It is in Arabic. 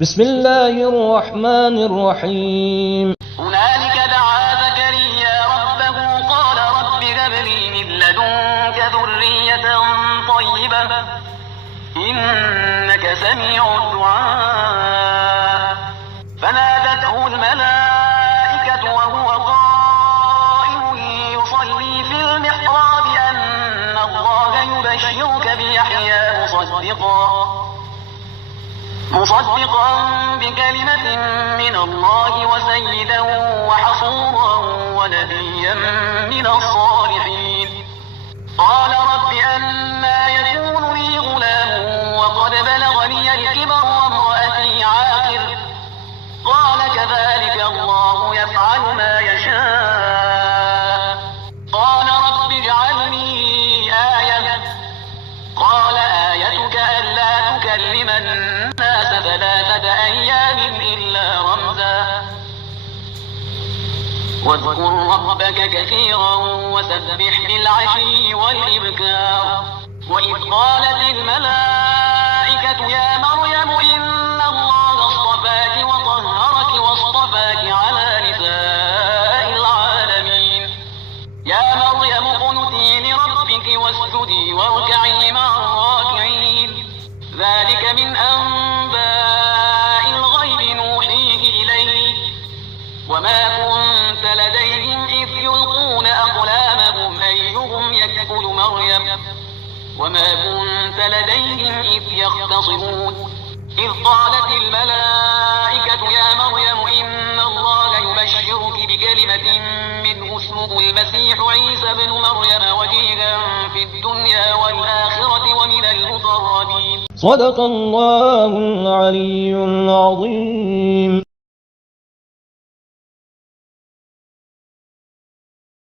بسم الله الرحمن الرحيم. هنالك دعا زكريا ربه قال رب هب لي من لدنك ذرية طيبة إنك سميع الدعاء. فنادته الملائكة وهو قائم يصلي في المحراب أن الله يبشرك بيحيى مصدقا بكلمة من الله وسيدا وحصورا ونبيا من الصالحين. قال رب أنى يكون لي غلام وقد بلغني الكبر وامرأتي عاقر. قال كذلك الله يفعل ما يشاء. قال رب اجعلني آية. قال آيتك ألا تكلم الناس 3 أيام إلا رمزا. واذكر ربك كثيرا وسبح بالعشي والإبكار. وإذ قالت الملائكة يا مريم إن الله اصطفاك وطهرك واصطفاك على نساء العالمين. يا مريم اقنتي لربك واسجدي واركعي مع الراكعين. ذلك من أنباء الغيب نوحيه إليك وما كنت لديهم إذ يلقون أقلامهم أيهم يكفل مريم وما كنت لديهم إذ يختصمون. إذ قالت الملائكة يا مريم إن الله يبشرك بكلمة منه اسمه المسيح عيسى ابن مريم وجيها في الدنيا والآخرة ومن المقربين. صدق الله العلي العظيم.